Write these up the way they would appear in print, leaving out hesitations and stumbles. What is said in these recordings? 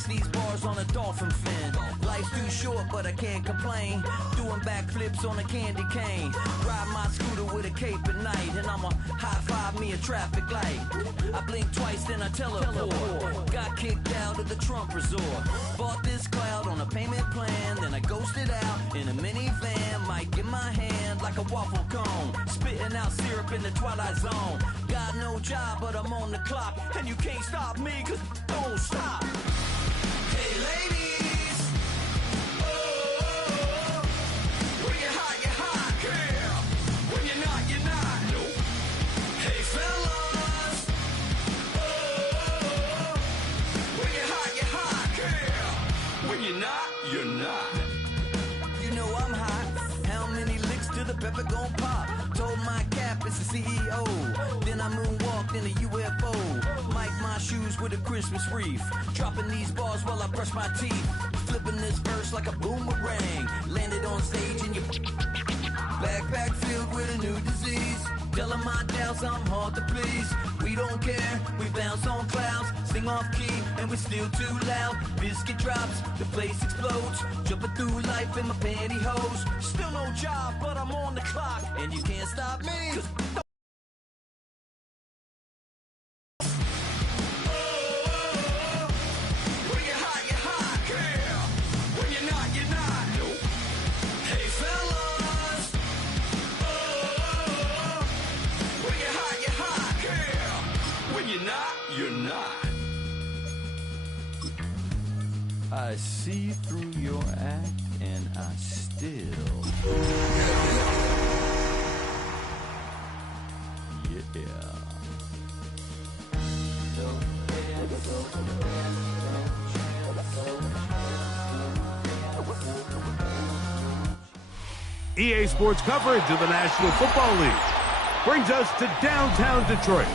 fix these bars on a dolphin fin. Life's too short, but I can't complain. Doing backflips on a candy cane. Ride my scooter with a cape at night, and I'ma high-five me a traffic light. I blink twice, then I teleport. Got kicked out of the Trump resort. Bought this cloud on a payment plan, then I ghosted out in a minivan. Might get my hand like a waffle cone, spitting out syrup in the twilight zone. Got no job, but I'm on the clock, and you can't stop me, cause don't stop. Hey ladies, oh, when you're hot, girl. When you're not, you're not. Nope. Hey fellas, oh, when you're hot, girl. When you're not, you're not. You know I'm hot. How many licks till the pepper gon' pop? Told my cap it's the CEO. Then I moonwalked in a UFO. Mic my shoes with a Christmas wreath. Dropping these bars while I brush my teeth. Flipping this verse like a boomerang. Landed on stage in your backpack filled with a new disease. Telling my doubts I'm hard to please. We don't care, we bounce on clouds. Sing off key and we're still too loud. Biscuit drops, the place explodes. Jumping through life in my pantyhose. Still no job, but I'm on the clock. And you can't stop me, 'cause you're not. I see through your act, and I still. Yeah. EA Sports coverage of the National Football League brings us to downtown Detroit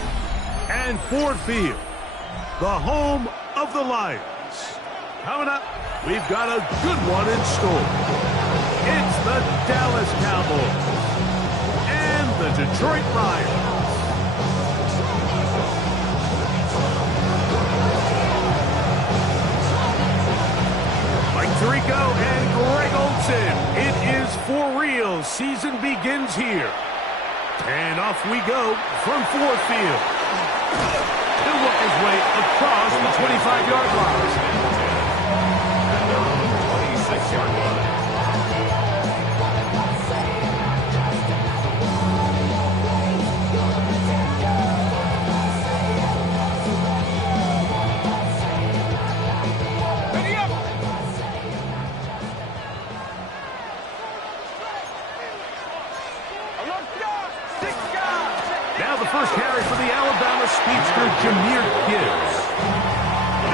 and Ford Field, the home of the Lions. Coming up, we've got a good one in store. It's the Dallas Cowboys and the Detroit Lions. Mike Tirico and Greg Olsen. It is for real. Season begins here. And off we go from Ford Field. He'll work his way across the 25-yard line. 26-yard line. Now the first carry for the Alabama speedster, Jahmyr Gibbs.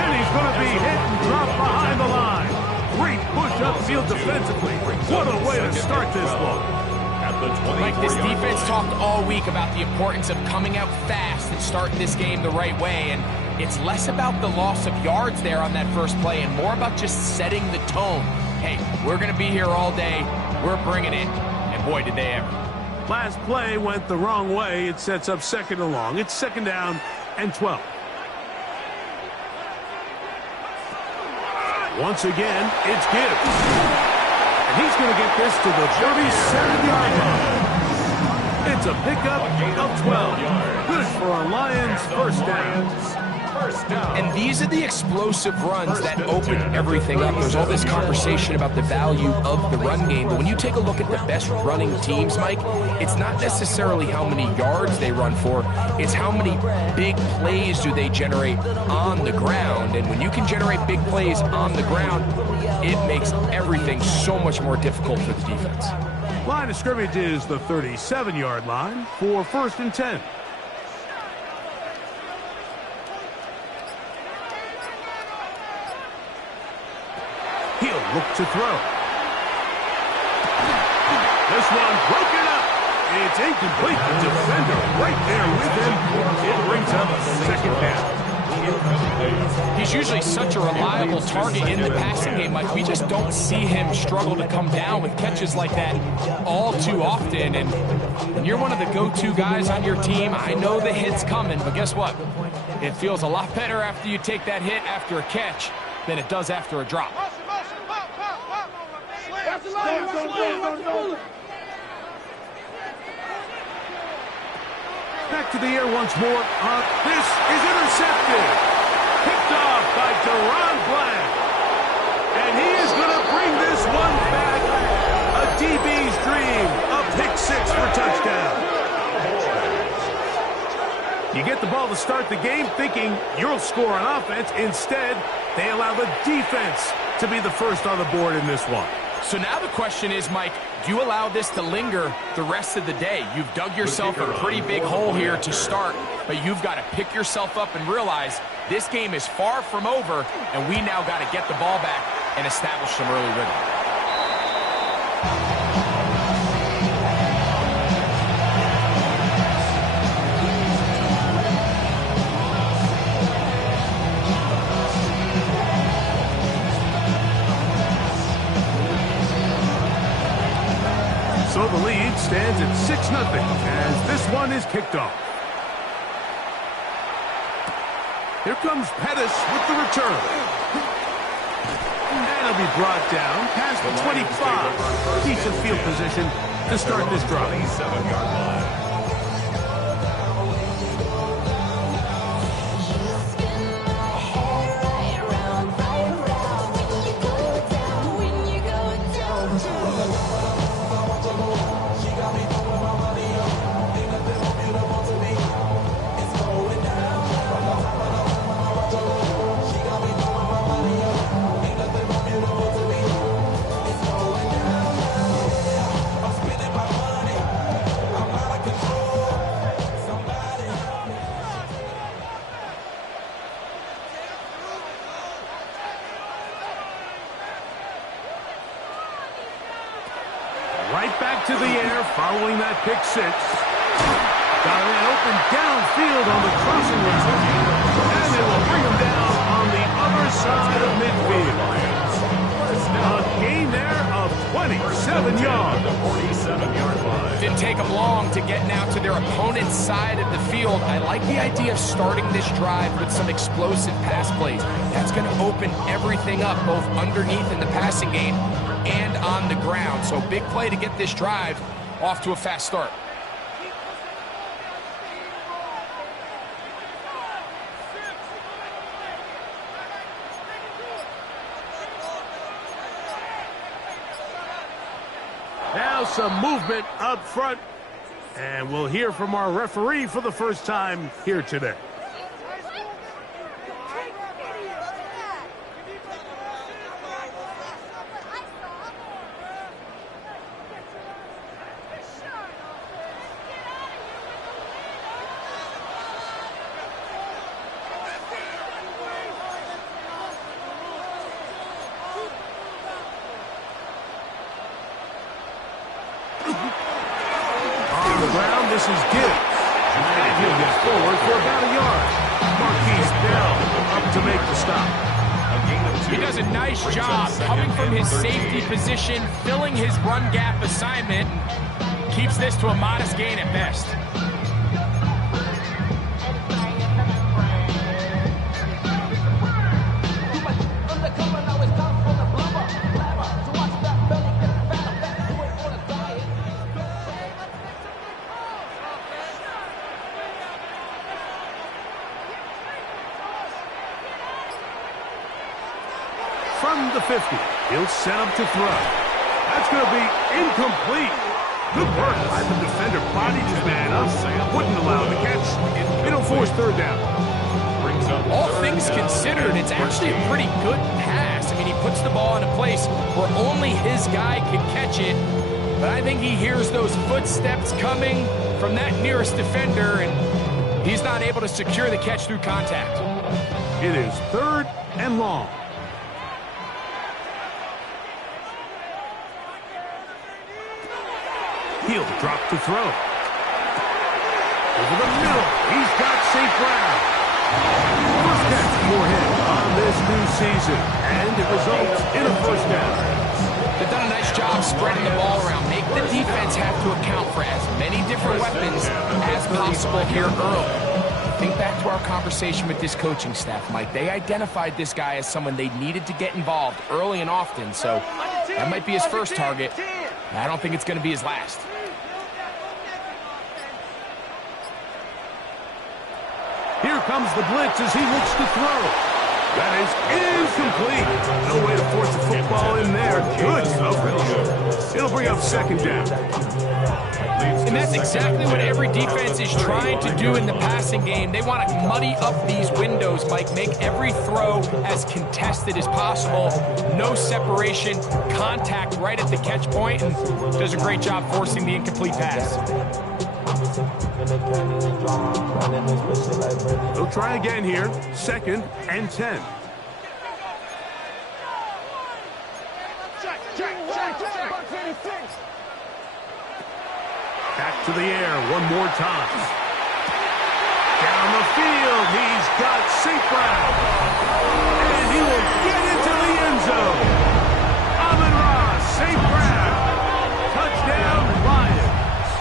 And he's going to be hit and dropped behind the line. Great push upfield defensively. What a way to start this one. Like, this defense talked all week about the importance of coming out fast and starting this game the right way. And it's less about the loss of yards there on that first play and more about just setting the tone. Hey, we're going to be here all day. We're bringing it. And boy, did they ever. Last play went the wrong way. It sets up second and long. It's second down and 12. Once again, it's Gibbs. And he's going to get this to the 37-yard line. It's a pickup of 12. Good for a Lions first down. And these are the explosive runs that open everything up. There's all this conversation about the value of the run game, but when you take a look at the best running teams, Mike, it's not necessarily how many yards they run for, it's how many big plays do they generate on the ground. And when you can generate big plays on the ground, it makes everything so much more difficult for the defense. Line of scrimmage is the 37-yard line for first and 10. He'll look to throw. This one broken up. It's incomplete. The defender right there with him. It brings up a second down. He's usually such a reliable target in the passing game. Like, we just don't see him struggle to come down with catches like that all too often. And when you're one of the go-to guys on your team, I know the hit's coming, but guess what? It feels a lot better after you take that hit after a catch than it does after a drop. Back to the air once more. This is intercepted. Picked off by Deron Bland. And he is going to bring this one back. A DB's dream. A pick six for touchdown. You get the ball to start the game thinking you'll score on offense. Instead, they allow the defense to be the first on the board in this one. So now the question is, Mike, do you allow this to linger the rest of the day? You've dug yourself a pretty big hole here to start, but you've got to pick yourself up and realize this game is far from over, and we now got to get the ball back and establish some early rhythm. So the lead stands at 6-0 as this one is kicked off. Here comes Pettis with the return. And he'll be brought down past the 25. Decent field position to start this drive. 7-yard line. Right back to the air following that pick six. Got an open downfield on the crossing route. And they will bring him down on the other side of midfield. A gain there of 27 yards. The 47-yard line. Didn't take them long to get now to their opponent's side of the field. I like the idea of starting this drive with some explosive pass plays. That's going to open everything up, both underneath in the passing game and on the ground. So big play to get this drive off to a fast start. Now some movement up front. And we'll hear from our referee for the first time here today. This is Gibbs. And he'll get forward for about a yard. Marquise Bell up to make the stop. He does a nice job coming from his safety position, filling his run gap assignment, and keeps this to a modest gain at best. From the 50, he'll set up to throw. That's going to be incomplete. Good work by the defender. Bodied his man up. Wouldn't allow the catch. It'll force third down. All things considered, it's actually a pretty good pass. I mean, he puts the ball in a place where only his guy can catch it. But I think he hears those footsteps coming from that nearest defender, and he's not able to secure the catch through contact. It is 3rd and long. He'll drop to throw. Over the middle. He's got St. Brown. First catch for him on this new season. And it results in a first down. They've done a nice job spreading the ball around. Make the defense have to account for as many different weapons as possible here early. think back to our conversation with this coaching staff, Mike. They identified this guy as someone they needed to get involved early and often, so that might be his first target. I don't think it's going to be his last. Here comes the blitz as he looks to throw. That is incomplete. No way to force the football in there. Good coverage. It'll bring up second down. And that's exactly what every defense is trying to do in the passing game. They want to muddy up these windows, Mike, make every throw as contested as possible. No separation, contact right at the catch point, and does a great job forcing the incomplete pass. They'll try again here. 2nd and 10. Back to the air one more time. Down the field, he's got St. Brown. And he will get into the end zone. Amon-Ra, St. Brown. Touchdown, Lions.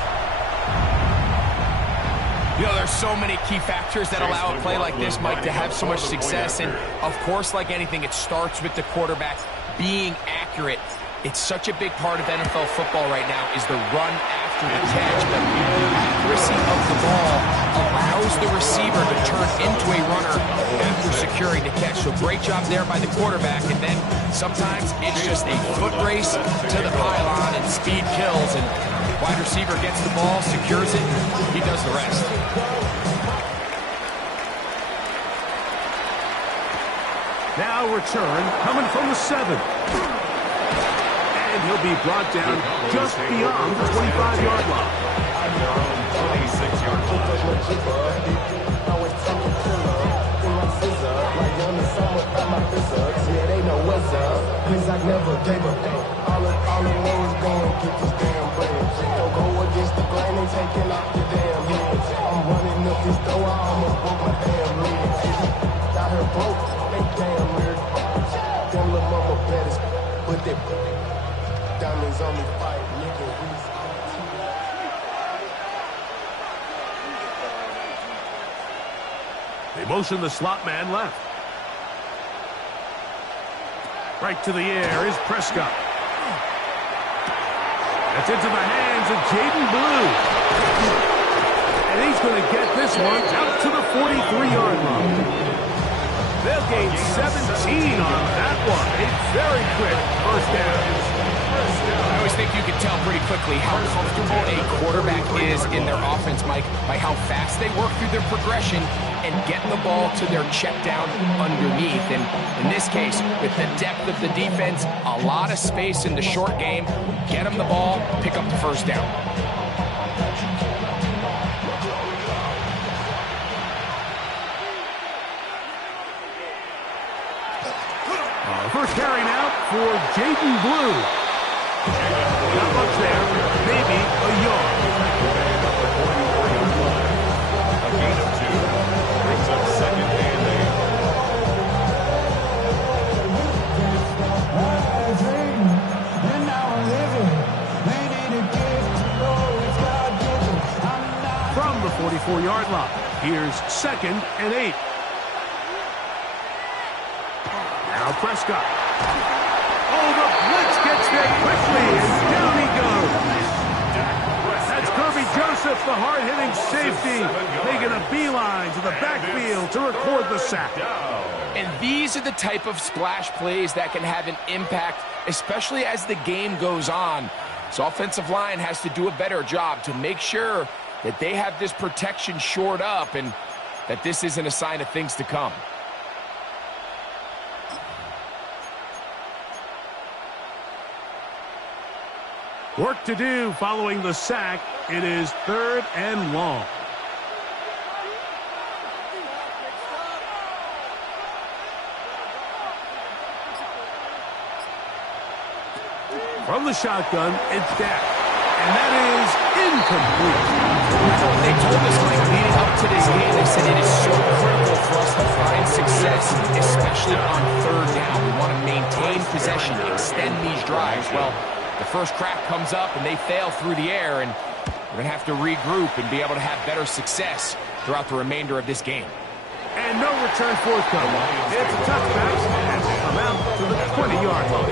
You know, there's so many key factors that allow a play like this, Mike, to have so much success. And, of course, like anything, it starts with the quarterback being accurate. It's such a big part of NFL football right now is the run after the catch. But the accuracy of the ball allows the receiver to turn into a runner after securing the catch. So great job there by the quarterback. And then sometimes it's just a foot race to the pylon and speed kills. And wide receiver gets the ball, secures it, he does the rest. Now return coming from the 7. And he'll be brought down just beyond the 25-yard line. They motion the slot man left. Right to the air is Prescott. That's into the hands of Jaden Blue. And he's going to get this one out to the 43-yard line. They'll gain 17 on that one. A very quick first down. I always think you can tell pretty quickly how comfortable a quarterback is in their offense, Mike, by how fast they work through their progression and get the ball to their check down underneath. And in this case, with the depth of the defense, a lot of space in the short game, get them the ball, pick up the first down. First carry now for Jaden Blue. Not much there, maybe a yard. A gain of 2 brings up 2nd and 8. From the 44-yard line, here's 2nd and 8. Now Prescott. Oh, the blitz gets there quickly, and down he goes. That's Kirby Joseph, the hard-hitting safety, making a beeline to the backfield to record the sack. And these are the type of splash plays that can have an impact, especially as the game goes on. So offensive line has to do a better job to make sure that they have this protection shored up and that this isn't a sign of things to come. Work to do following the sack. It is 3rd and long. From the shotgun, it's Dak. And that is incomplete. They told us, Mike, leading up to this game, they said it is so critical for us to find success, especially on 3rd down. We want to maintain possession, extend these drives. Well, the first crack comes up and they fail through the air, and we're going to have to regroup and be able to have better success throughout the remainder of this game. And no return forthcoming. It's a touchback, and will come out to the 20-yard line.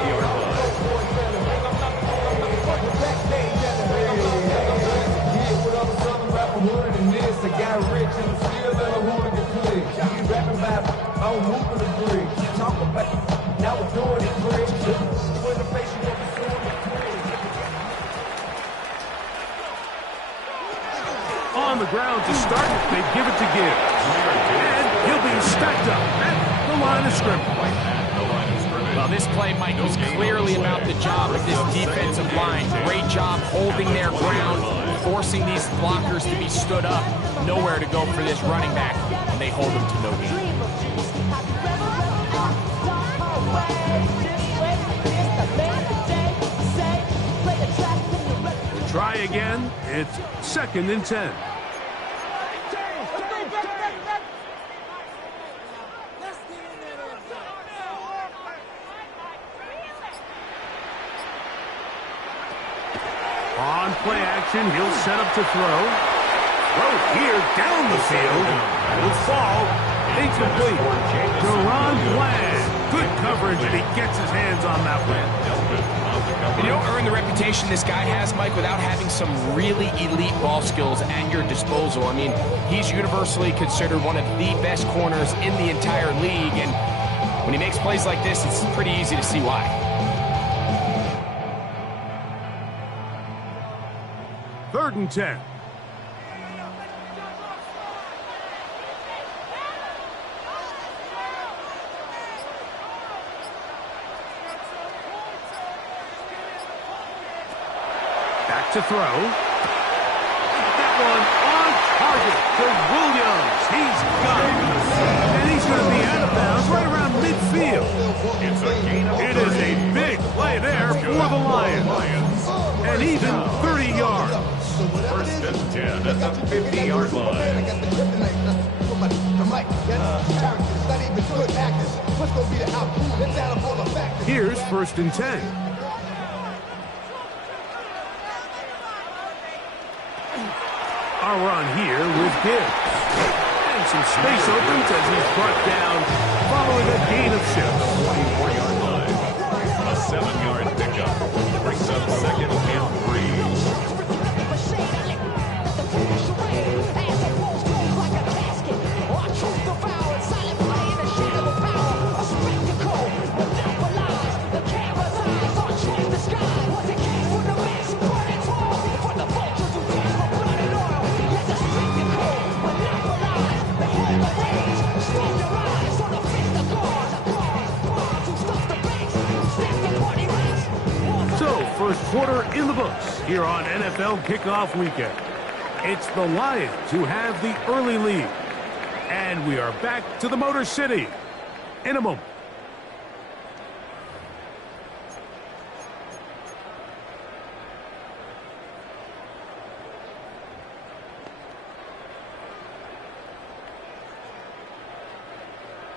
On the ground to start, they give it to Gibbs. And he'll be stacked up at the line of scrimmage. Well, this play, Mike, was clearly about the job of this defensive line. Great job holding their ground, forcing these blockers to be stood up. Nowhere to go for this running back, and they hold him to no gain. Try again. It's 2nd and 10. On play action, he'll set up to throw. Throw here down the field. It'll fall. Incomplete. Deron Bland. Good coverage, and he gets his hands on that one. You don't earn the reputation this guy has, Mike, without having some really elite ball skills at your disposal. I mean, he's universally considered one of the best corners in the entire league, and when he makes plays like this, it's pretty easy to see why. 3rd and 10. Back to throw. That one on target for Williams. He's got it. And he's going to be out of bounds right around midfield. It's a gain of 30. It is a big play there for the Lions. And even 30 yards. 1st and 10 at the 50-yard line. Here's 1st and 10. A run here with Gibbs. And some space opens as he's brought down following a gain of 6. 24-yard line. A 7-yard pickup. Brings up 2nd and 3. First quarter in the books here on NFL Kickoff Weekend. It's the Lions who have the early lead. And we are back to the Motor City in a moment.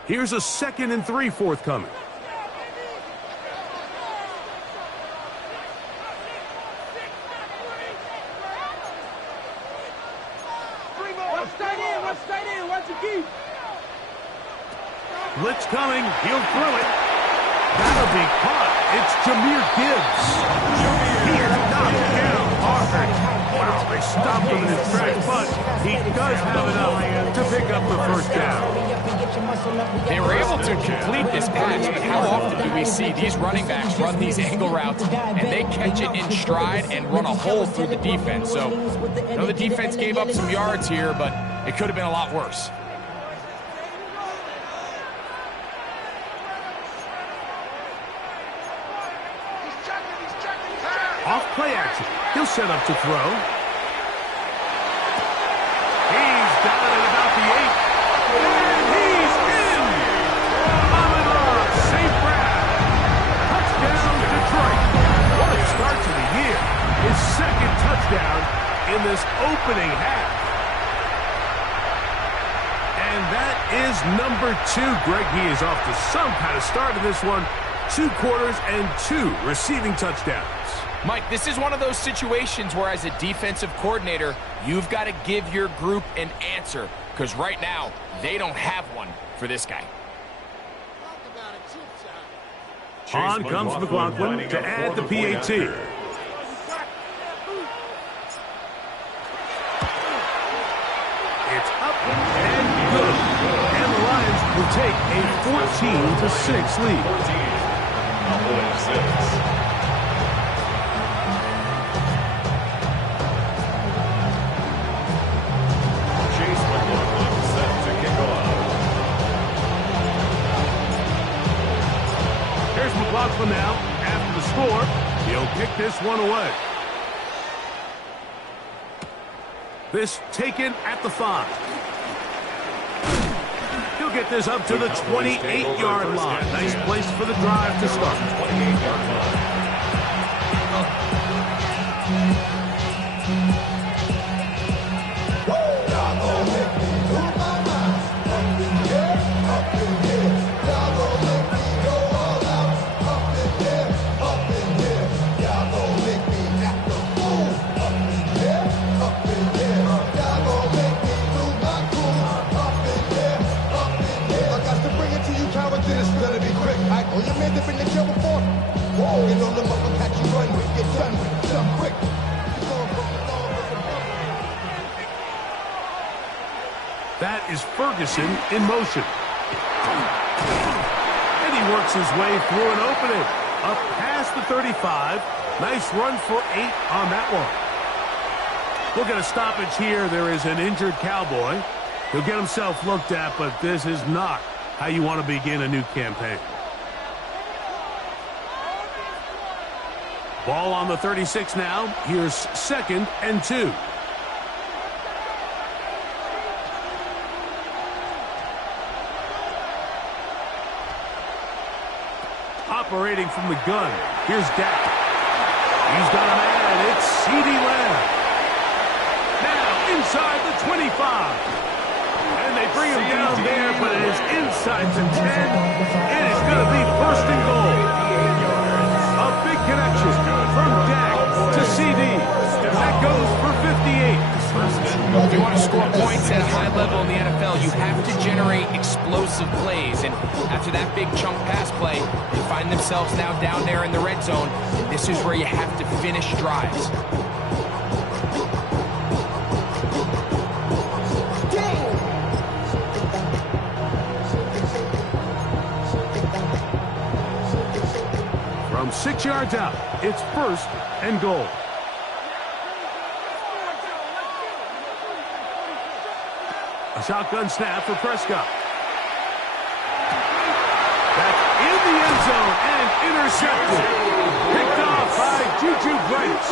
Here's a 2nd and 3 forthcoming. Blitz coming. He'll throw it. That'll be caught. It's Jahmyr Gibbs. He is knocked down hard. Wow, they stopped him in his tracks, but he does have enough to pick up the 1st down. They were able to complete this pass, but how often do we see these running backs run these angle routes and they catch it in stride and run a hole through the defense? So, I know the defense gave up some yards here, but it could have been a lot worse. Off play action. He'll set up to throw. He's down at about the 8. And he's in! Amon-Ra St. Brown. Touchdown, Detroit. What a start to the year. His 2nd touchdown in this opening half. And that is number 2. Greg, he is off to some kind of start in this one. 2 quarters and 2 receiving touchdowns. Mike, this is one of those situations where as a defensive coordinator, you've got to give your group an answer, because right now, they don't have one for this guy. On comes McLaughlin to add the PAT. It's up and good. And the Lions will take a 14-6 lead. 14-6. McLaughlin now, after the score, he'll kick this one away. This taken at the 5. He'll get this up to the 28-yard line. Nice place for the drive to start. 28-yard line. That is Ferguson in motion. And he works his way through an opening. Up past the 35. Nice run for 8 on that one. We'll get a stoppage here. There is an injured Cowboy. He'll get himself looked at, but this is not how you want to begin a new campaign. Ball on the 36 now. Here's 2nd and 2. Operating from the gun. Here's Dak. He's got a man. It's CeeDee Lamb. Now inside the 25. And they bring him down there, but it is inside the 10. It is going to be 1st and goal. A big connection from Dak to CD. That goes for 58. If you want to score points at a high level in the NFL, you have to generate explosive plays. And after that big chunk pass play, they find themselves now down there in the red zone. And this is where you have to finish drives. From 6 yards out, it's 1st and goal. A shotgun snap for Prescott. That's in the end zone and intercepted. Picked off by Juju Brents.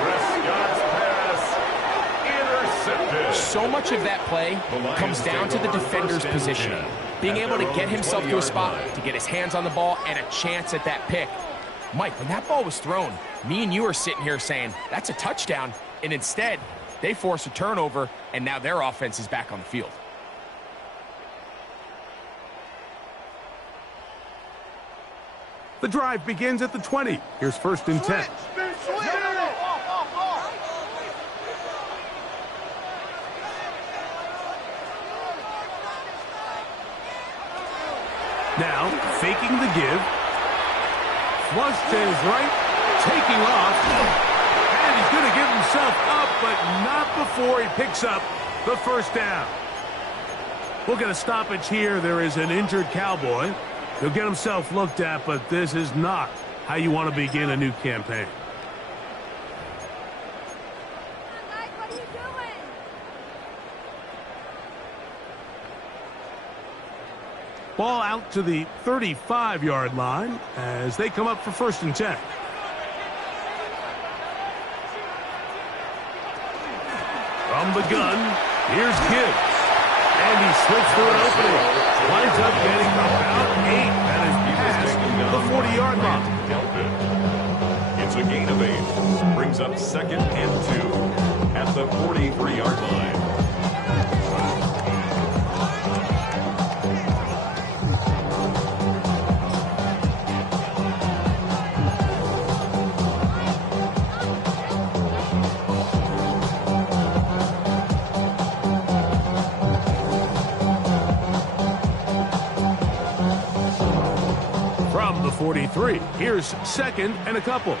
Prescott's pass intercepted. So much of that play comes down to the defender's positioning. Being able to get himself to a spot, to get his hands on the ball, and a chance at that pick. Mike, when that ball was thrown, me and you are sitting here saying, that's a touchdown. And instead, they force a turnover, and now their offense is back on the field. The drive begins at the 20. Here's 1st and 10. Now, faking the give. Flush to his right, taking off. And he's going to give himself up, but not before he picks up the 1st down. We'll get a stoppage here. There is an injured Cowboy. He'll get himself looked at, but this is not how you want to begin a new campaign. Mike, what are you doing? Ball out to the 35-yard line as they come up for 1st and 10. From the gun, here's Gibbs. And he slips through an opening. Winds up getting about 8. That is past the 40-yard line. It's a gain of 8. Brings up 2nd and 2 at the 43-yard line. From the 43, here's second and a couple.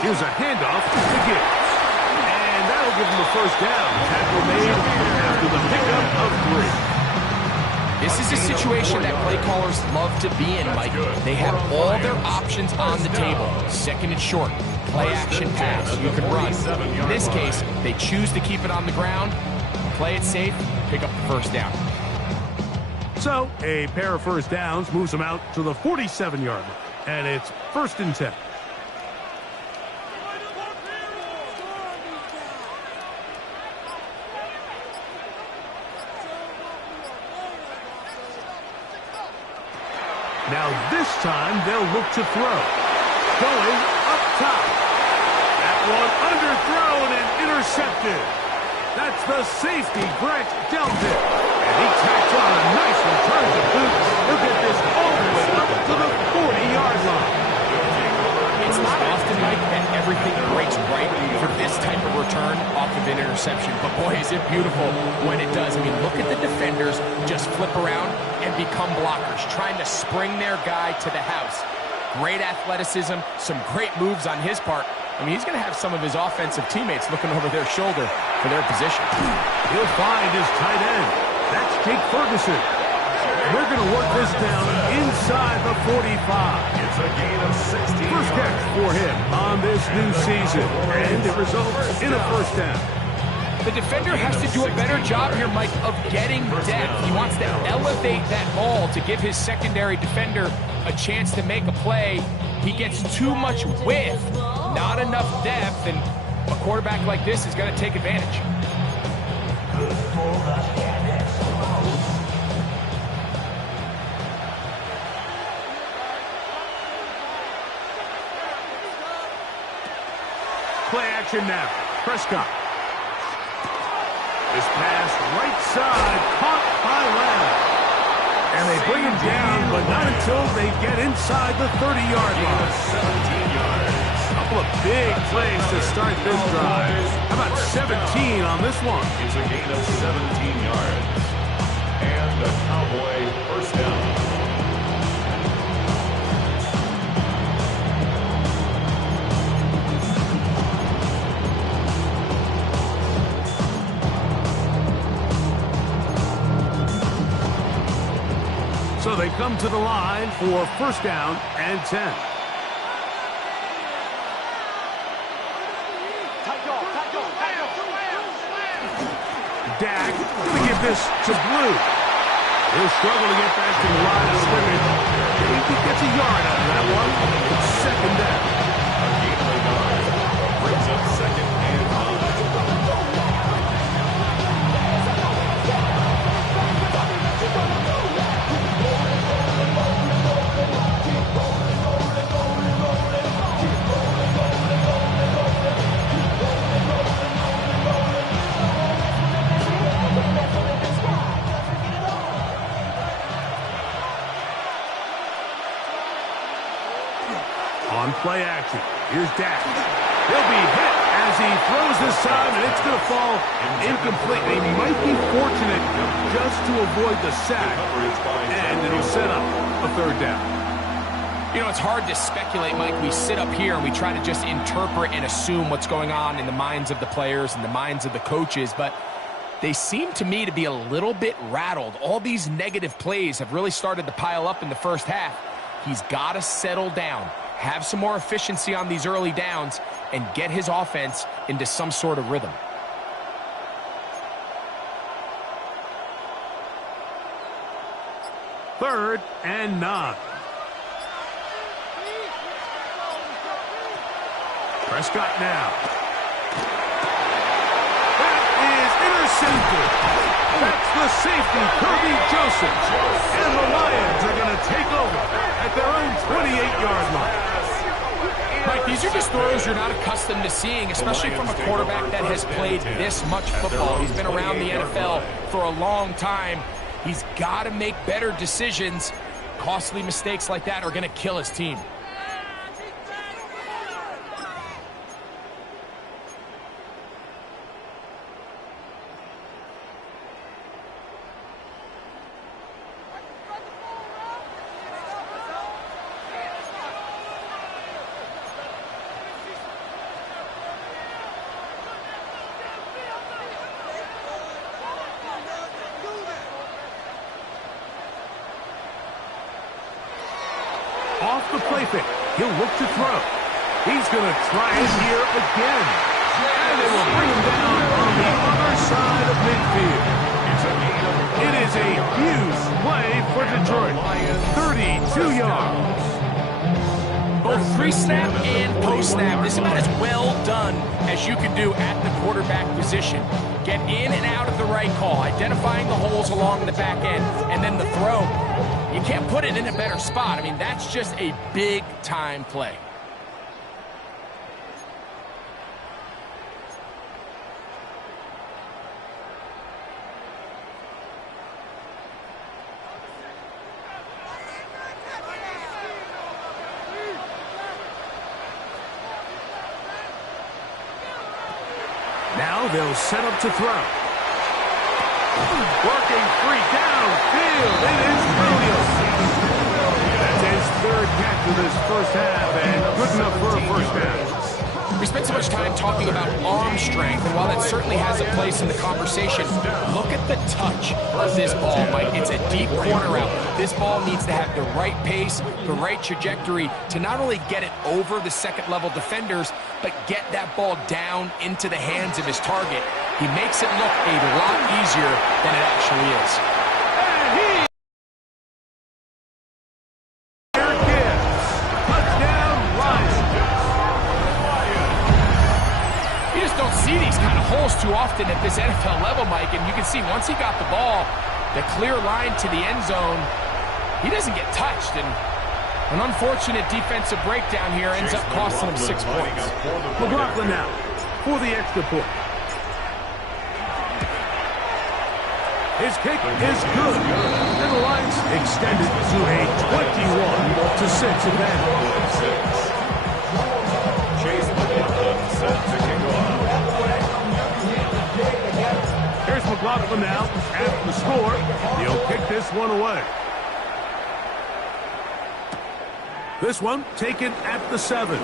Here's a handoff to Gibbs. And that'll give him the first down. Tackle made after the pickup of 3. This is a situation that play callers love to be in, Mike. They have all their options on the table. Second and short, play action pass, you can run. In this case, they choose to keep it on the ground, play it safe, pick up the first down. So, a pair of first downs moves them out to the 47-yard line. And it's 1st and 10. Now this time they'll look to throw. Going up top. That one underthrown and intercepted. That's the safety, Grant Delton. And he tacks on a nice return to boot. He'll get this all the way up to the 40-yard line. It's not often, Mike, that everything breaks right for this type of return off of an interception. But boy, is it beautiful when it does. I mean, look at the defenders just flip around and become blockers, trying to spring their guy to the house. Great athleticism, some great moves on his part. I mean, he's going to have some of his offensive teammates looking over their shoulder for their position. He'll find his tight end. That's Jake Ferguson. We're going to work this down inside the 45. It's a gain of 16 First catch for him on this new season, and it results in a first down. The defender has to do a better job here, Mike, of getting depth. He wants to elevate that ball to give his secondary defender a chance to make a play. He gets too much width, not enough depth, and a quarterback like this is going to take advantage. Play action now. Prescott. This pass right side, caught by Lamb. And they bring him down, but not until they get inside the 30-yard line. 17 yards. A couple of big plays to start this drive. How about 17 on this one? It's a gain of 17 yards. And the Cowboy first down. So they come to the line for first down and 10. Dak going to give this to Blue. He'll struggle to get back to the line of scrimmage. He gets a yard out of that one. It's second down. A gain of a yard brings up second and 9. On play action, here's Dak. He'll be hit as he throws this time, and it's going to fall incomplete. They might be fortunate just to avoid the sack, and it'll set up a third down. You know, it's hard to speculate, Mike. We sit up here and we try to just interpret and assume what's going on in the minds of the players and the minds of the coaches, but they seem to me to be a little bit rattled. All these negative plays have really started to pile up in the first half. He's got to settle down, have some more efficiency on these early downs, and get his offense into some sort of rhythm. Third and 9. Prescott now. That is intercepted. That's the safety, Kirby Joseph. And the Lions are going to take over at their own 28-yard line. Mike, these are just throws you're not accustomed to seeing, especially from a quarterback that has played this much football. He's been around the NFL for a long time. He's got to make better decisions. Costly mistakes like that are going to kill his team. the play fake. He'll look to throw. He's going to try it here again. And it will bring him down on the other side of midfield. It is a huge play for Detroit. 32 yards. Both pre-snap and post-snap, this is about as well done as you can do at the quarterback position. Get in and out of the right call, identifying the holes along the back end, and then the throw. You can't put it in a better spot. I mean, that's just a big-time play. Now they'll set up to throw. Working free downfield. It is brilliant. That's his third catch of this first half, and good enough for a first half. We spent so much time talking about arm strength, and while that certainly has a place in the conversation, look at the touch of this ball, Mike. It's a deep corner route. This ball needs to have the right pace, the right trajectory to not only get it over the second-level defenders, but get that ball down into the hands of his target. He makes it look a lot easier than it actually is. And he touchdown Lions. You just don't see these kind of holes too often at this NFL level, Mike, and you can see once he got the ball, the clear line to the end zone, he doesn't get touched, and an unfortunate defensive breakdown here ends up costing him 6 points. McLaughlin now for the extra point. His kick is good. And the Lions extended to a 21-6 advantage. Chase McLaughlin set to kick off. Here's McLaughlin now at the score. He'll kick this one away. This one taken at the 7.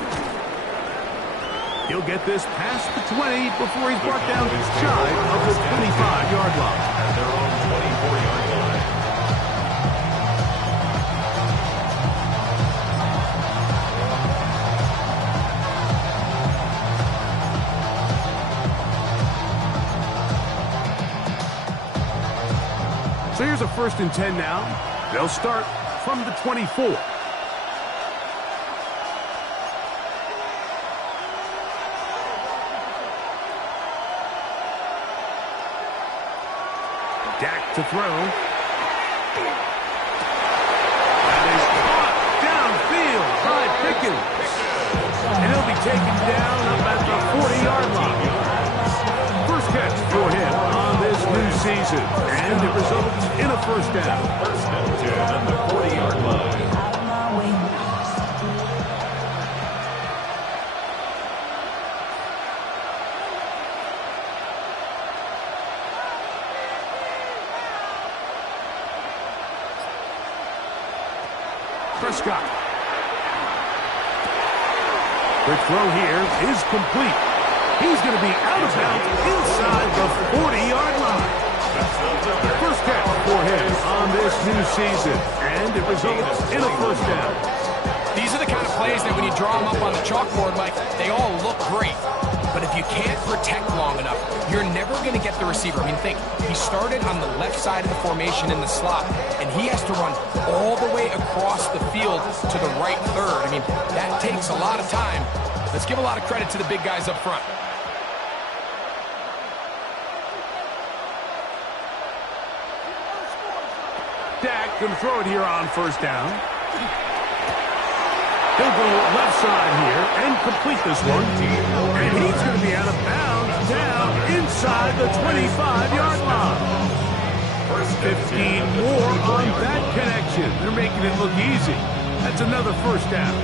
He'll get this past the 20 before he's brought down shy of the 25-yard line. At their own 24-yard line. So here's a 1st and 10 now. They'll start from the 24. Dak to throw. That is caught downfield by Pickens. And he'll be taken down up at the 40-yard line. First catch for him on this new season. And it results in a first down. 1st and 10 on the 40-yard line. Prescott. The throw here is complete. He's going to be out of bounds inside the 40-yard line. First catch for him on this new season, and it results in a first down. These are the kind of plays that when you draw them up on the chalkboard, Mike, they all look great. But if you can't protect long enough, you're never going to get the receiver. I mean, think, he started on the left side of the formation in the slot, and he has to run all the way across the field to the right third. I mean, that takes a lot of time. Let's give a lot of credit to the big guys up front. Dak can throw it here on first down. He'll go left side here and complete this one. And he's going to be out of bounds down inside the 25-yard line. 15 more on that connection. They're making it look easy. That's another first down.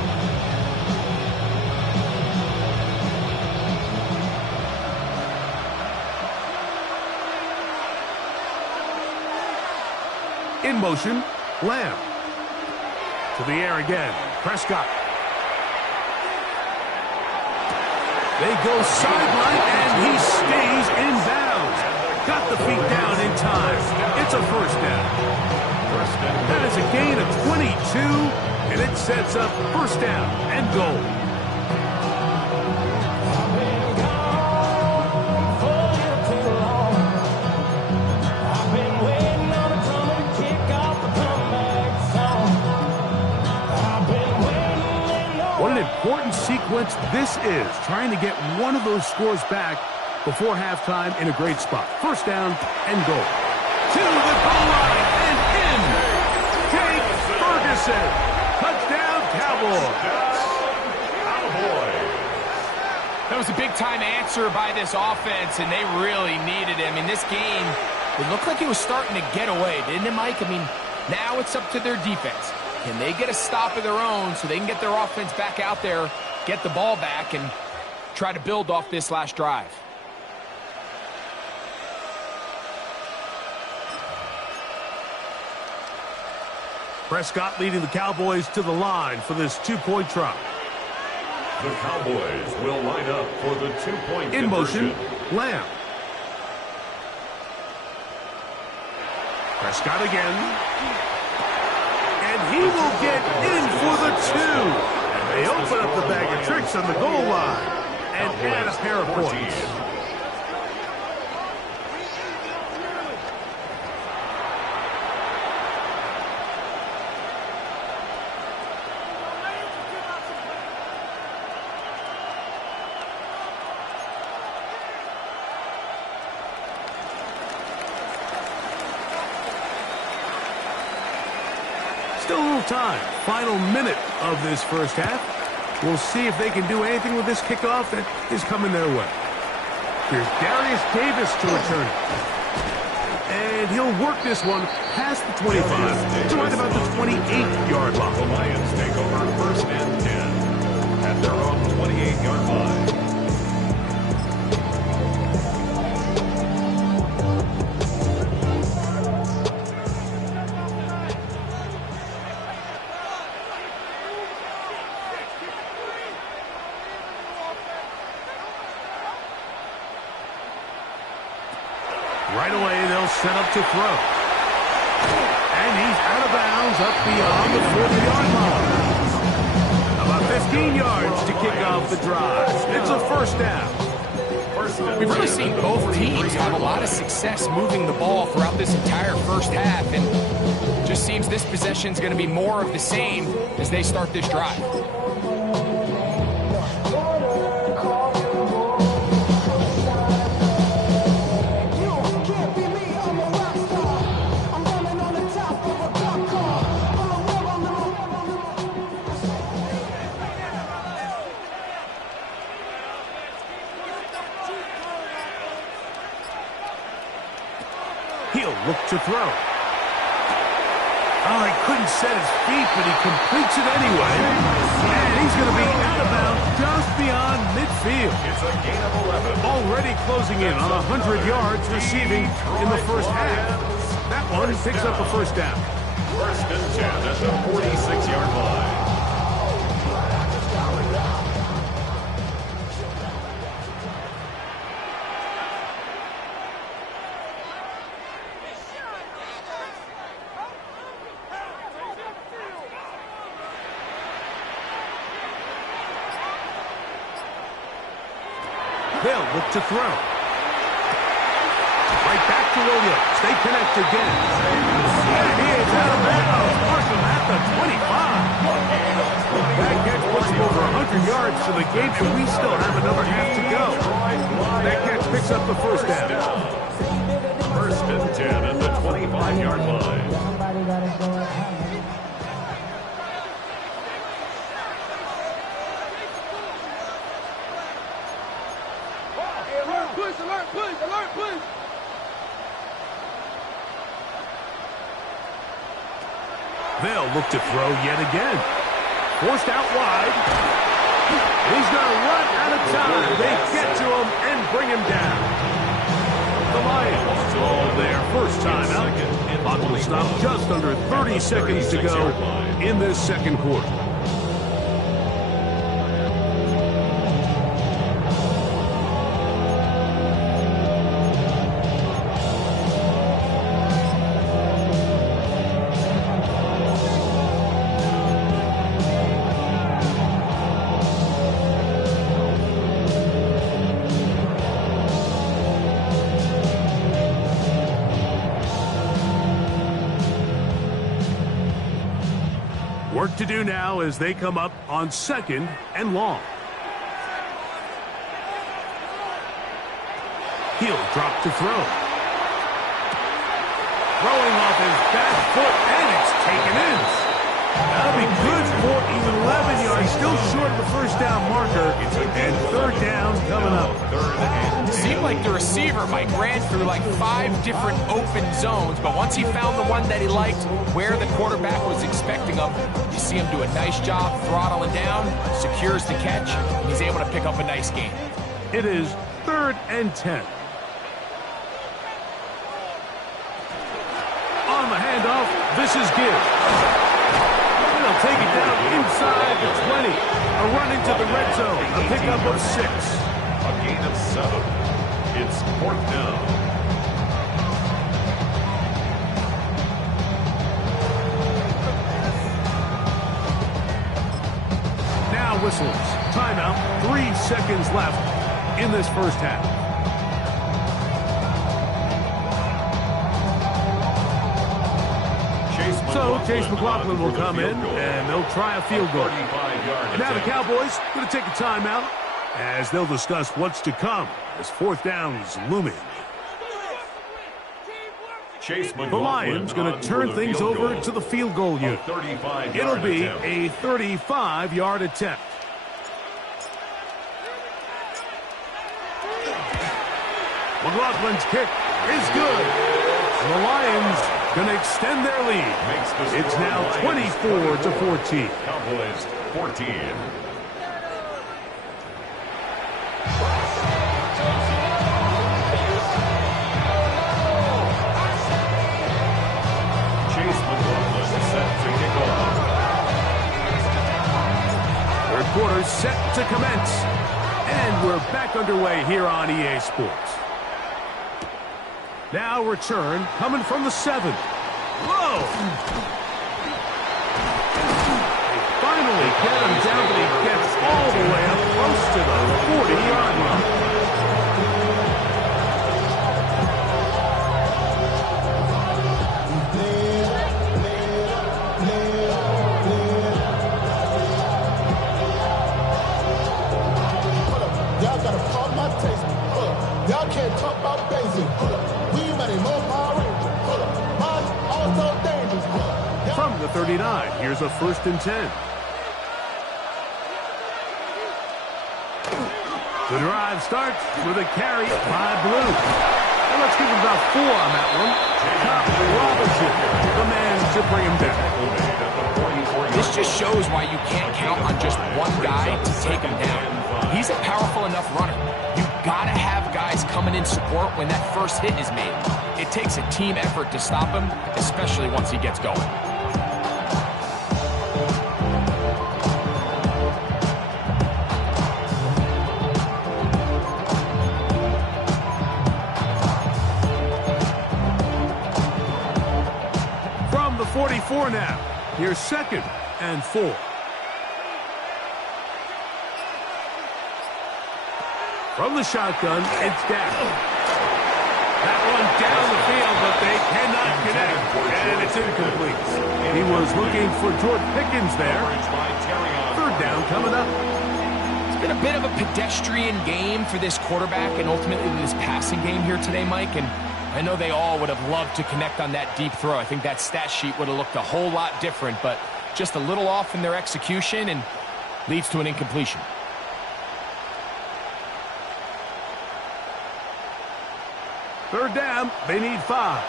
In motion, Lamb. To the air again, Prescott. They go sideline, and he stays in bounds. Got the feet down in time. It's a first down. That is a gain of 22, and it sets up first down and goal. What an important sequence this is, trying to get one of those scores back before halftime in a great spot. First down and goal. To the goal line and in. Jake Ferguson. Touchdown, Cowboys. That was a big-time answer by this offense, and they really needed it. I mean, this game, it looked like it was starting to get away, didn't it, Mike? I mean, now it's up to their defense. Can they get a stop of their own so they can get their offense back out there, get the ball back, and try to build off this last drive? Prescott leading the Cowboys to the line for this two-point try. The Cowboys will line up for the two-point In motion, Lamb. Prescott again. And he will get in for the two. And they open up the bag of tricks on the goal line and add a pair of points. Still a little time. Final minute of this first half. We'll see if they can do anything with this kickoff that is coming their way. Here's Darius Davis to return it. And he'll work this one past the 25 to right about the 28-yard line. The Lions take over first and 10 at their own 28-yard line. Right away, they'll set up to throw. And he's out of bounds up beyond the 40-yard line. About 15 yards to kick off the drive. It's a first down. We've really seen both teams have a lot of success moving the ball throughout this entire first half, and just seems this possession is going to be more of the same as they start this drive. He'll look to throw. Oh, he couldn't set his feet, but he completes it anyway. And he's going to be out of bounds just beyond midfield. It's a gain of 11. Already closing in on 100 yards receiving in the first half. That one picks up a first down. First and 10 at the 46-yard line. They'll look to throw. Right back to Williams. They connect again. And he is out of bounds. Marshall at the 25. That catch puts him over 100 yards for the game, and we still have another half to go. That catch picks up the first down. First and 10 at the 25-yard line. Alert, push. They'll look to throw yet again. Forced out wide. He's going to run out of time. They get to him and bring him down. The Lions all their first time out. Clock will stop just under 30 seconds to go in this second quarter. Work to do now as they come up on 2nd and long. He'll drop to throw. Throwing off his back foot, and it's taken in. That'll be good for 11 yards. Still short of the first down marker. And 3rd down coming up. It seemed like the receiver, Mike, ran through like 5 different open zones, but once he found the one that he liked, where the quarterback was expecting him, you see him do a nice job throttling down, secures the catch, and he's able to pick up a nice gain. It is 3rd and 10. On the handoff, this is Gibbs. They'll take it down inside the 20. A run into the red zone. A pickup of 6. A gain of 7. It's 4th down. Now whistles. Timeout. 3 seconds left in this first half. So Chase McLaughlin will come in, and they'll try a field goal. Now the Cowboys going to take a timeout as they'll discuss what's to come as 4th down is looming. The Lions going to turn things over to the field goal unit. It'll be a 35-yard attempt. McLaughlin's kick is good. And the Lions going to extend their lead. It's now 24-14. Cowboys 14. Chase McLaughlin set to kick off. 3rd quarter set to commence. And we're back underway here on EA Sports. Now return coming from the 7. Whoa! They finally get him down, but he gets all the way up close to the 40-yard line. Y'all gotta pump my taste. Y'all can't talk about basic. From the 39, here's a 1st and 10. The drive starts with a carry by Blue. And let's give him about 4 on that one. Top Robinson, the man to bring him down. This just shows why you can't count on just one guy to take him down. He's a powerful enough runner. You've got to have guys coming in support when that first hit is made. It takes a team effort to stop him, especially once he gets going. From the 44 now, here's 2nd and 4. From the shotgun, it's down. That one down the field, but they cannot connect, and it's incomplete. He was looking for George Pickens there. 3rd down coming up. It's been a bit of a pedestrian game for this quarterback and ultimately this passing game here today, Mike, and I know they all would have loved to connect on that deep throw. I think that stat sheet would have looked a whole lot different, but just a little off in their execution and leads to an incompletion. Third down, they need 5.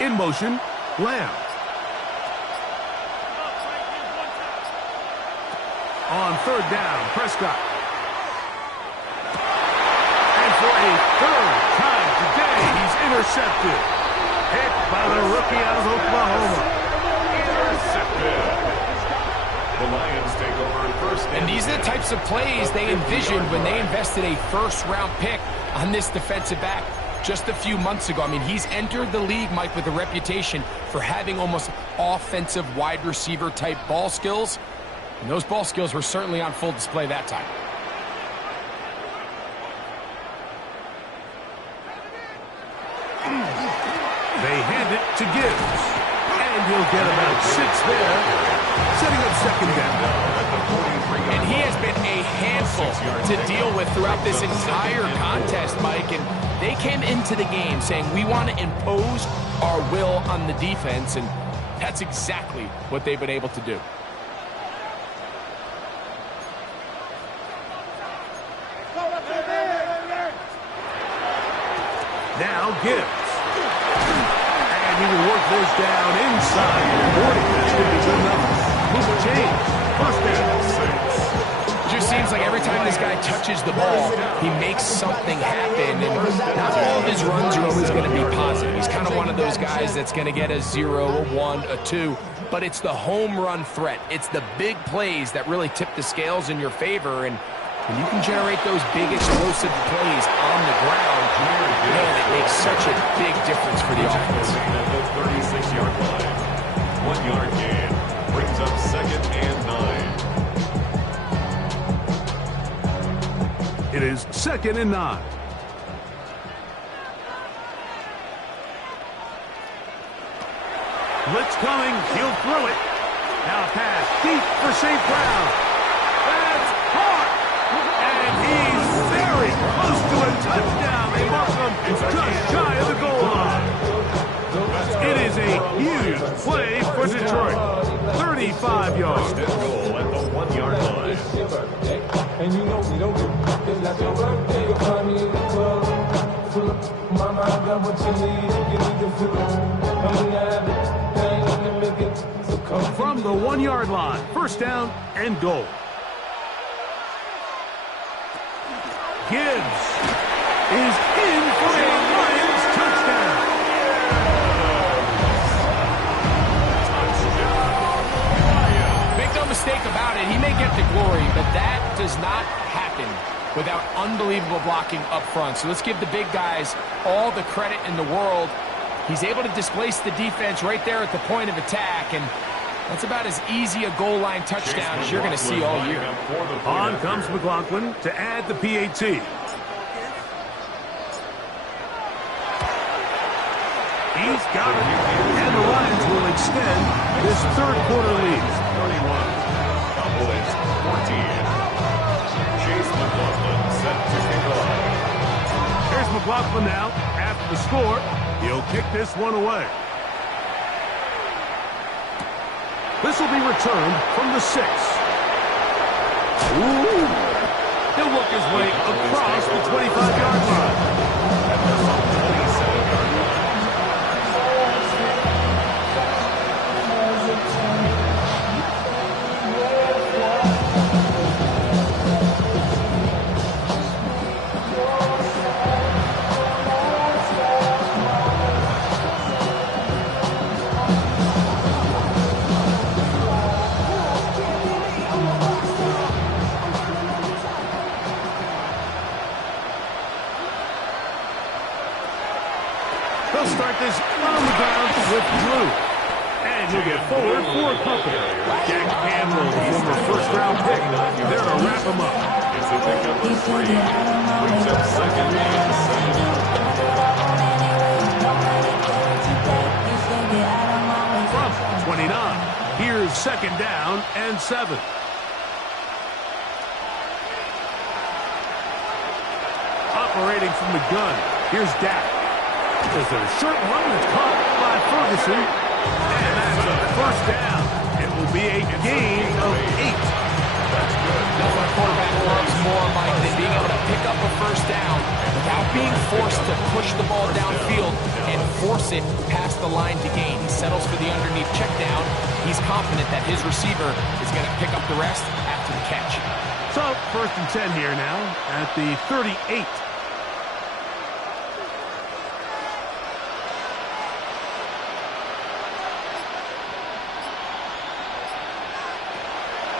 In motion, Lamb. On 3rd down, Prescott. And for a 3rd time today, he's intercepted. Hit by the rookie out of Oklahoma. Intercepted. The Lions take over 1st And these are the types of plays they envisioned when they invested a 1st-round pick on this defensive back just a few months ago. I mean, he's entered the league, Mike, with a reputation for having almost offensive wide receiver type ball skills. And those ball skills were certainly on full display that time. They hand it to Gibbs. And he'll get about 6 there, setting up second down. And he has been a handful to deal with throughout this entire contest, Mike. And they came into the game saying, we want to impose our will on the defense, and that's exactly what they've been able to do. Now Gibbs. And he will work this down inside. 40. That's going to be good enough. Move the change. First down. Just seems like every time this guy touches the ball, he makes something happen. And not all of his runs are always going to be positive. He's kind of one of those guys that's going to get a 0, a 1, a 2. But it's the home run threat. It's the big plays that really tip the scales in your favor. And when you can generate those big explosive plays on the ground, man, it makes such a big difference for the offense. At the 36-yard line. 1 yard gain. Brings up second and 9. It is second and 9. Blitz coming. He'll throw it. Now a pass deep for safe ground. That's caught. And he's very close to a touchdown. They mark him just shy of the goal line. It is a huge play for Detroit. 35 yards. Goal at the 1 yard line. And you know we don't get like your birthday. You'll find me in the club. Full of mama, I got what you need. You need to feel it. I'm gonna have it. I ain't gonna make it. So come From the 1 yard line, first down and goal. Gibbs is in for a Lions touchdown. Make no mistake about it, he may get the glory, but that does not happen without unbelievable blocking up front. So let's give the big guys all the credit in the world. He's able to displace the defense right there at the point of attack, and that's about as easy a goal line touchdown as you're going to see all year. On comes McLaughlin to add the PAT. He's got it, and the Lions will extend this third quarter lead. 31. Cowboys 14. Chase McLaughlin set to kick off. Here's McLaughlin now. After the score, he'll kick this one away. This will be returned from the 6. Ooh. He'll work his way across the 25-yard line. They'll start this on the ground with Drew. And he'll get forward for company. Jack Campbell, former first-round pick, there to wrap him up. It's a pickup of 3. Brings up second and 7. From 29, here's second down and 7. Operating from the gun, here's Dak. There's a short one that's caught by Ferguson. And that's a first down. It will be a gain of 8. Nothing a quarterback loves more, Mike, than being able to pick up a first down without being forced to push the ball downfield and force it past the line to gain. He settles for the underneath check down. He's confident that his receiver is going to pick up the rest after the catch. So, first and 10 here now at the 38.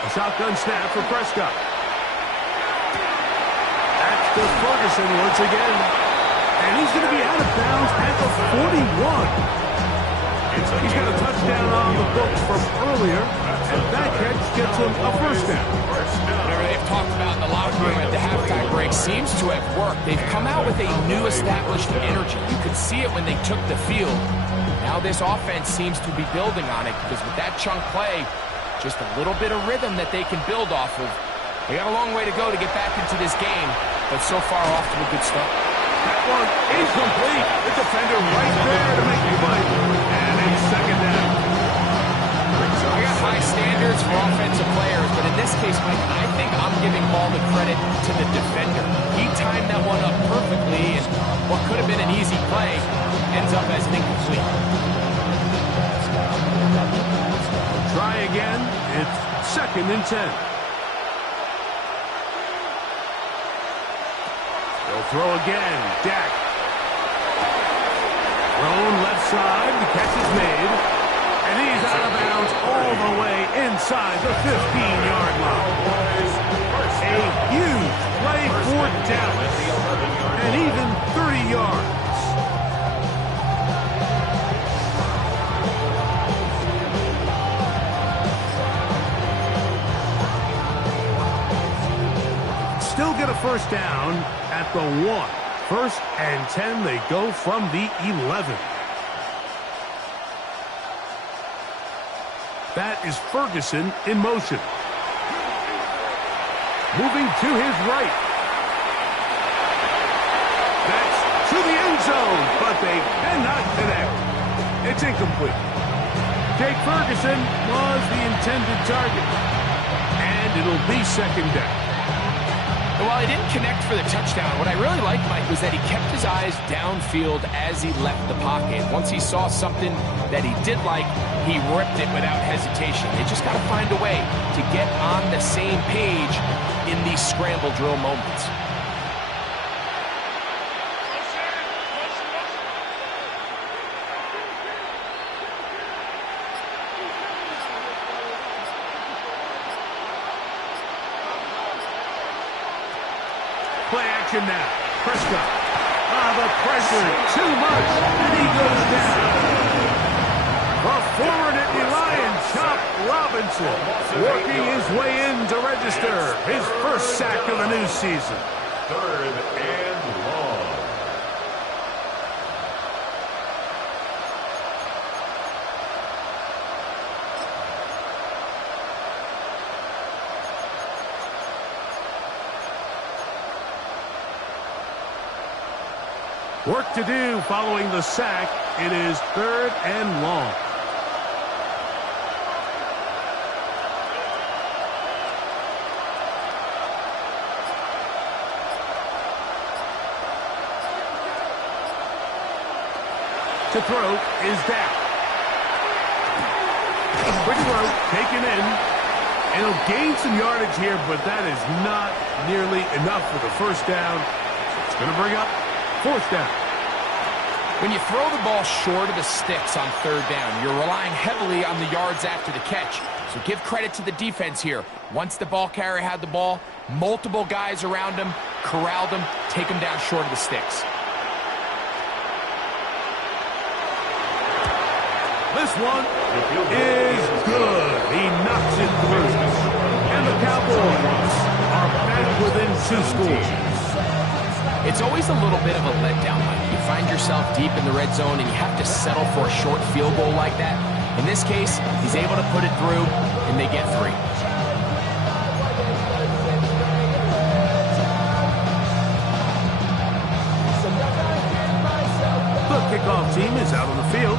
A shotgun snap for Prescott. That's to Ferguson once again. And he's going to be out of bounds at the 41. He's got a touchdown on the books from earlier, and that catch gets him a first down. Whatever they've talked about in the locker room at the halftime break seems to have worked. They've come out with a new established energy. You could see it when they took the field. Now this offense seems to be building on it because with that chunk play, just a little bit of rhythm that they can build off of. They got a long way to go to get back into this game, but so far off to a good start. That one incomplete. The defender right there to make the play. And it's second down. I got high standards for offensive players, but in this case, Mike, I think I'm giving all the credit to the defender. He timed that one up perfectly, and what could have been an easy play ends up as an incomplete. Try again. It's second and 10. They'll throw again. Dak. Thrown left side. The catch is made. And he's out of bounds all the way inside the 15-yard line. A huge play for Dallas. And even 30 yards. Still get a first down at the 1. First and 10, they go from the 11. That is Ferguson in motion. Moving to his right. That's to the end zone, but they cannot connect. It's incomplete. Jake Ferguson was the intended target. And it'll be second down. While he didn't connect for the touchdown, what I really liked, Mike, was that he kept his eyes downfield as he left the pocket. Once he saw something that he did like, he ripped it without hesitation. They just got to find a way to get on the same page in these scramble drill moments. Play action now. Prescott. The pressure too much, and he goes down. The former Nittany Lion, Chop Robinson, working his way in to register his first sack of the new season. Third and long. Work to do following the sack. It is third and long. To throw is Dak. Quick throw, taken in. And he'll gain some yardage here, but that is not nearly enough for the first down. It's going to bring up fourth down. When you throw the ball short of the sticks on third down, you're relying heavily on the yards after the catch. So give credit to the defense here. Once the ball carrier had the ball, multiple guys around him, corralled him, take him down short of the sticks. This one is good. He knocks it through. And the Cowboys are back within 2 scores. It's always a little bit of a letdown, Mike. You find yourself deep in the red zone and you have to settle for a short field goal like that. In this case, he's able to put it through, and they get 3. The kickoff team is out on the field,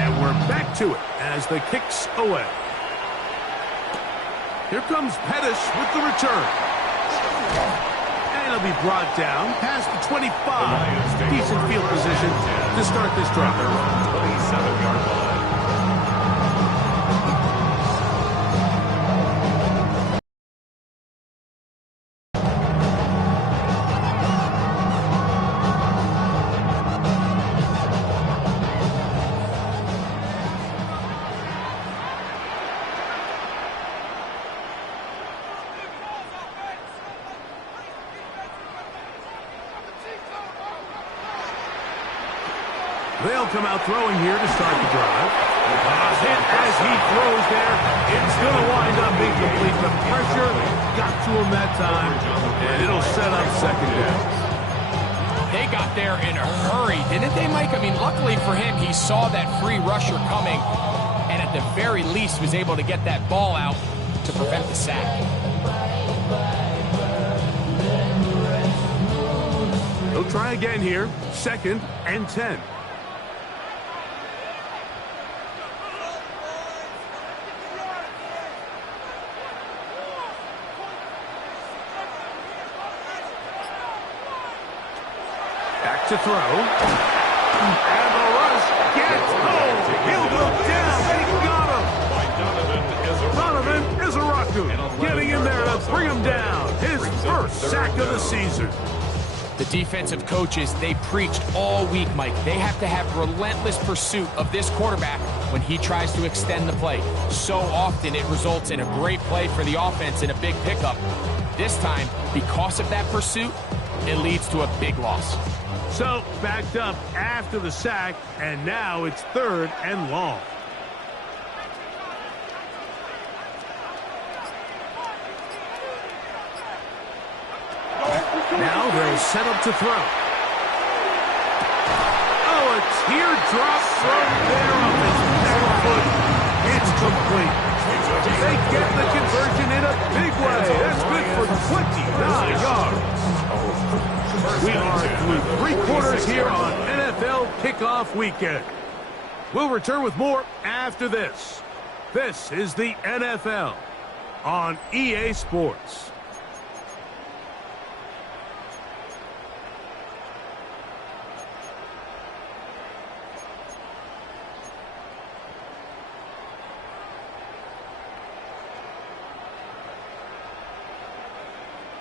and we're back to it as the kick's away. Here comes Pettis with the return. And he'll be brought down past the 25. Decent field position to start this drive. 27-yard line. They'll come out throwing here to start the drive. Hit as he throws there. It's going to wind up incomplete. The pressure got to him that time, and it'll set up second down. They got there in a hurry, didn't they, Mike? I mean, luckily for him, he saw that free rusher coming, and at the very least was able to get that ball out to prevent the sack. He'll try again here. 2nd and 10. Back to throw. And the rush gets home. He'll go down. They got him. Donovan Izaraku getting in there to bring him down. His first sack of the season. The defensive coaches, they preached all week, Mike. They have to have relentless pursuit of this quarterback when he tries to extend the play. So often it results in a great play for the offense and a big pickup. This time, because of that pursuit, it leads to a big loss. So, backed up after the sack, and now it's 3rd and long. Now they'll set up to throw. Oh, a teardrop throw there off his back foot. It's complete. They get the conversion in a big way. That's good for 29 yards. We are through 3 quarters here on NFL Kickoff Weekend. We'll return with more after this. This is the NFL on EA Sports.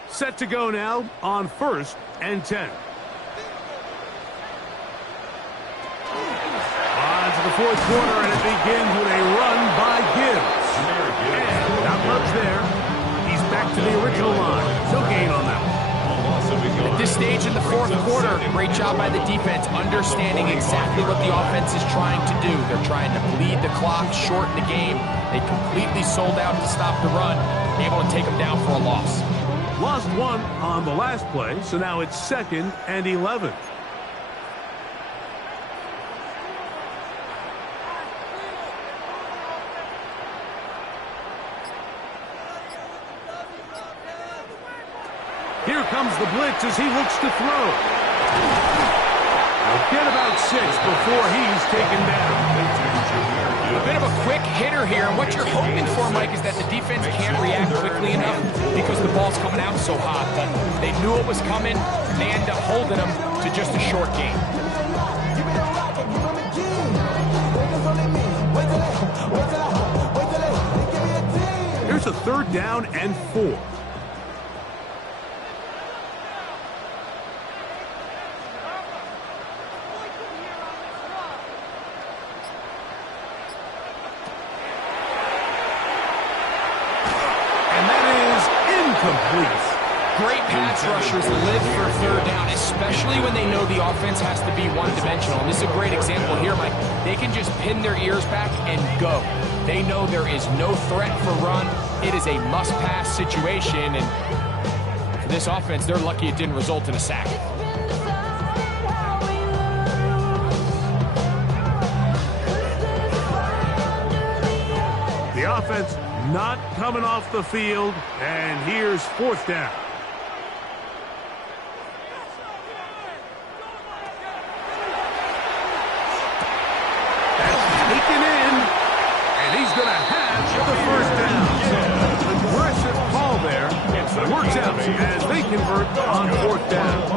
Set to go now on 1st and 10. On to the 4th quarter, and it begins with a run by Gibbs. And not much there. He's back to the original line. No gain on that one. At this stage in the 4th quarter, great job by the defense, understanding exactly what the offense is trying to do. They're trying to bleed the clock, shorten the game. They completely sold out to stop the run, able to take them down for a loss. Lost 1 on the last play, so now it's 2nd and 11. Here comes the blitz as he looks to throw. He'll get about 6 before he's taken down. A bit of a quick hitter here, and what you're hoping for, Mike, is that the defense can't react quickly enough because the ball's coming out so hot. But they knew it was coming, and they end up holding them to just a short game. Here's a 3rd down and 4. Great pass rushers live for 3rd down, especially when they know the offense has to be one-dimensional. And this is a great example here, Mike. They can just pin their ears back and go. They know there is no threat for run. It is a must-pass situation, and for this offense, they're lucky it didn't result in a sack. The offense not coming off the field, and here's 4th down. That's taken in, and he's going to have the 1st down. Aggressive call there. It works out as they convert on 4th down.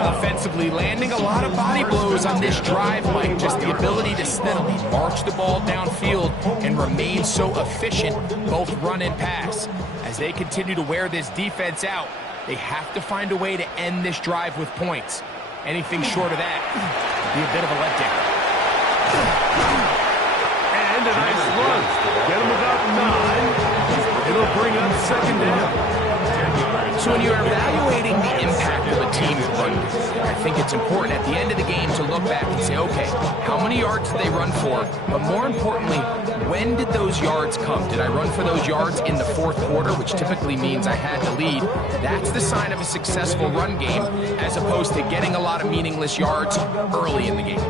Offensively, landing a lot of body blows on this drive, Mike. Just the ability to steadily march the ball downfield and remain so efficient, both run and pass. As they continue to wear this defense out, they have to find a way to end this drive with points. Anything short of that would be a bit of a letdown. And a nice run. Get him about 9. It'll bring up 2nd down. So when you're evaluating the impact of a team's run, I think it's important at the end of the game to look look back and say, okay, how many yards did they run for? But more importantly, when did those yards come? Did I run for those yards in the fourth quarter, which typically means I had the lead? That's the sign of a successful run game, as opposed to getting a lot of meaningless yards early in the game.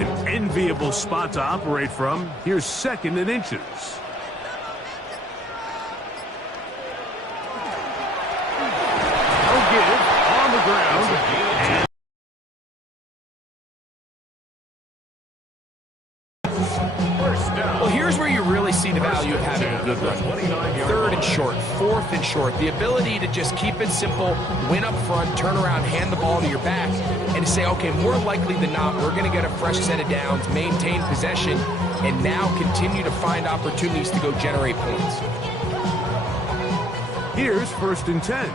An enviable spot to operate from. Here's 2nd and inches. No give on the ground. Well, here's where you really see the value of having a good run. 3rd and short, 4th and short. The ability to just keep it simple, win up front, turn around, hand the ball to your back, and to say, okay, more likely than not, we're going to get a fresh set of downs, maintain possession, and now continue to find opportunities to go generate points. Here's 1st and 10.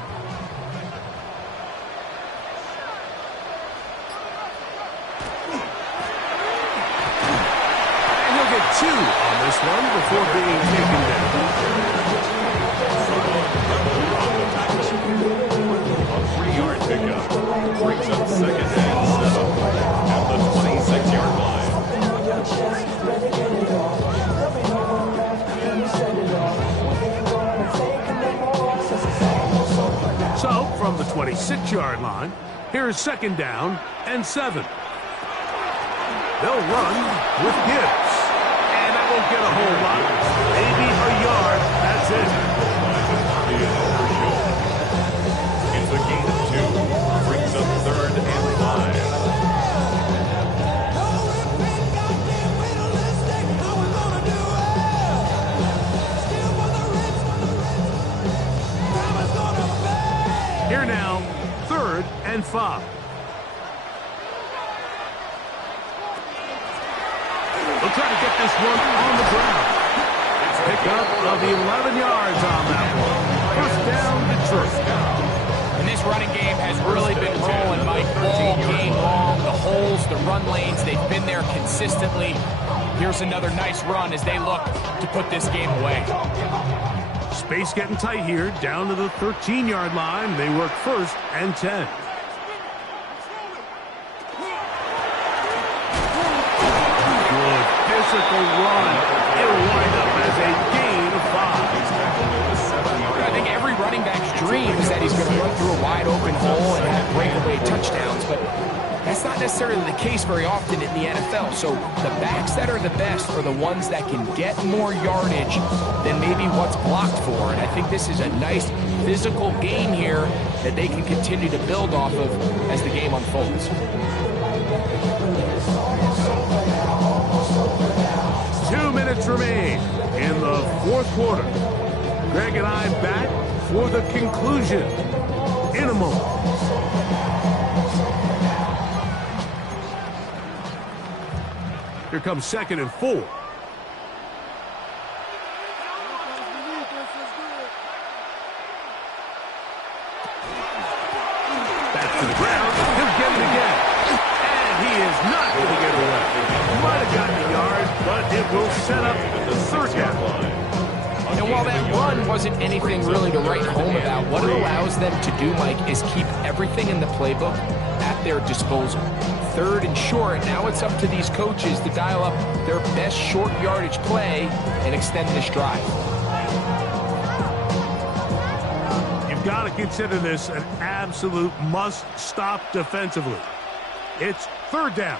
Two on this one before being taken down. A 3-yard pickup brings up 2nd and 7 at the 26-yard line. So, from the 26-yard line, here's 2nd down and 7. They'll run with Gibbs. Won't get a whole lot. Maybe a yard. That's it. It's a gain of 2. Brings up 3rd and 5. Here now, 3rd and 5. They'll try to get this one on the ground. It's pick up of 11 yards on that one. 1st down, Detroit. And this running game has really been rolling, Mike, all game long. The holes, the run lanes, they've been there consistently. Here's another nice run as they look to put this game away. Space getting tight here, down to the 13-yard line. They work 1st and 10. Physical run. It'll wind up as a gain of 5. I think every running back's dream is that he's going to run through a wide open hole and have breakaway touchdowns, but that's not necessarily the case very often in the NFL. So the backs that are the best are the ones that can get more yardage than maybe what's blocked for. And I think this is a nice physical game here that they can continue to build off of as the game unfolds. 2 minutes remain in the 4th quarter. Greg and I back for the conclusion in a moment. Here comes 2nd and 4. Back to the ground. He'll get it again. And he is not going to get away. Might have gotten a yard, but it will set up the 3rd down. And while that run wasn't anything really to write home about, what it allows them to do, Mike, is keep everything in the playbook at their disposal. 3rd and short, now it's up to these coaches to dial up their best short yardage play and extend this drive. You've got to consider this an absolute must-stop defensively. It's 3rd down.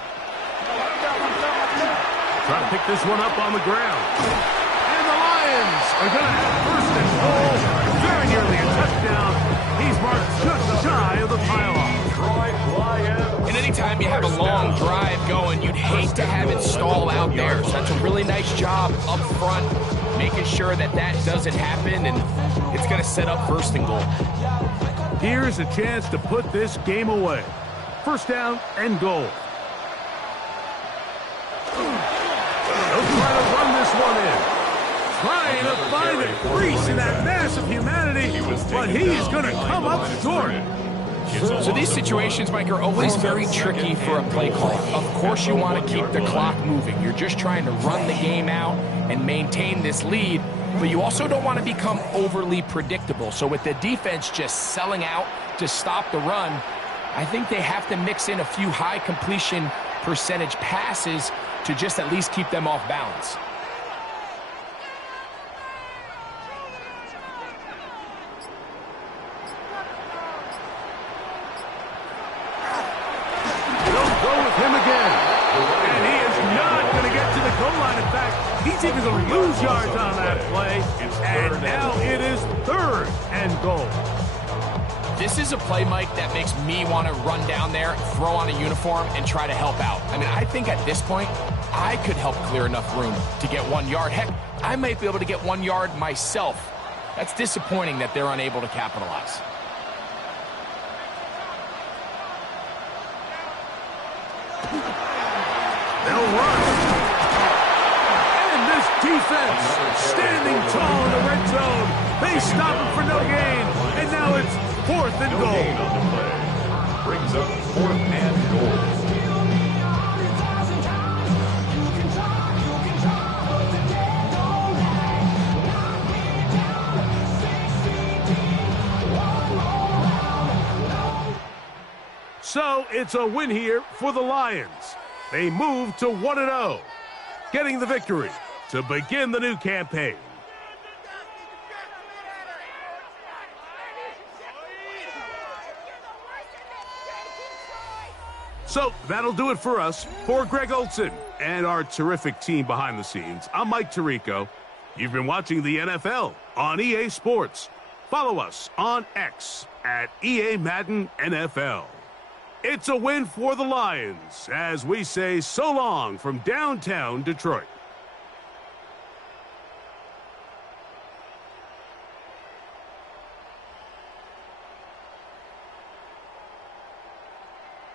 Try to pick this one up on the ground. And the Lions are going to have 1st and goal. Very nearly a touchdown. He's marked just shy of the pylon. And anytime you have a long drive going, you'd hate to have it stall out there. So that's a really nice job up front, making sure that that doesn't happen, and it's going to set up 1st and goal. Here's a chance to put this game away. 1st down and goal. They'll try to run this one in. Trying to find a crease in that mass of humanity, but he's going to come up short. So these situations, Mike, are always very tricky for a play caller. Of course you want to keep the clock moving. You're just trying to run the game out and maintain this lead. but you also don't want to become overly predictable. So with the defense just selling out to stop the run, I think they have to mix in a few high completion percentage passes to just at least keep them off balance. Him again. And he is not going to get to the goal line. In fact, he's even going to lose yards on that play. And now it is 3rd and goal. This is a play, Mike, that makes me want to run down there, throw on a uniform, and try to help out. I mean, I think at this point, I could help clear enough room to get 1 yard. Heck, I might be able to get 1 yard myself. That's disappointing that they're unable to capitalize. They'll run. And this defense standing tall in the red zone. They stop him for no gain. And now it's 4th and goal. Gain on the play. Brings up 4th and goal. So it's a win here for the Lions. They move to 1-0, getting the victory to begin the new campaign. So that'll do it for us. For Greg Olson and our terrific team behind the scenes, I'm Mike Tirico. You've been watching the NFL on EA Sports. Follow us on X at EA Madden NFL. It's a win for the Lions as we say so long from downtown Detroit.